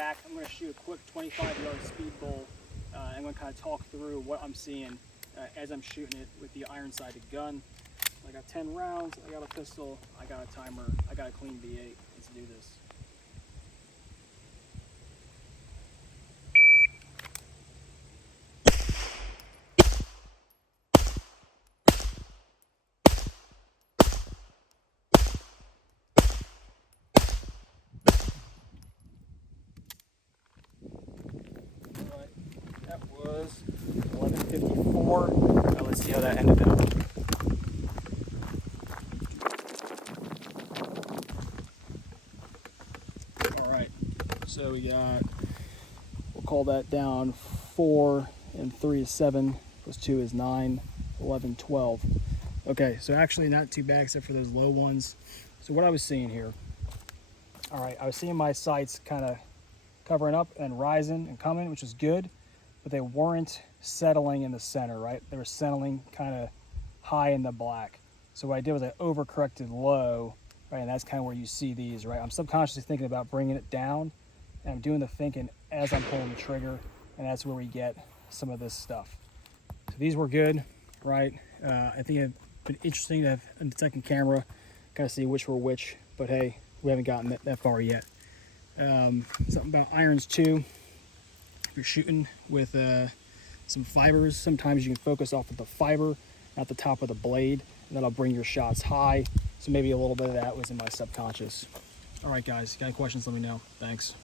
back. I'm going to shoot a quick 25-yard speed bowl. I'm going to kind of talk through what I'm seeing as I'm shooting it with the iron-sighted gun. I got 10 rounds, I got a pistol, I got a timer, I got a clean V8. Let's do this. Alright, that was 11:54. Now let's see how that ended up. Alright, so we got, we'll call that down 4 and 3 is 7, plus 2 is 9, 11, 12. Okay, so actually not too bad except for those low ones. So what I was seeing here, all right, I was seeing my sights kind of covering up and rising and coming, which is good, but they weren't settling in the center, right? They were settling kind of high in the black. So what I did was I overcorrected low, right? And that's kind of where you see these, right? I'm subconsciously thinking about bringing it down, and I'm doing the thinking as I'm pulling the trigger, and that's where we get some of this stuff. So these were good, right? I think it'd been interesting to have a second camera, kind of see which were which, but hey, we haven't gotten that far yet. Something about irons too. If you're shooting with some fibers, sometimes you can focus off of the fiber, not the top of the blade, and that'll bring your shots high. So maybe a little bit of that was in my subconscious. All right, guys, got any questions, let me know. Thanks.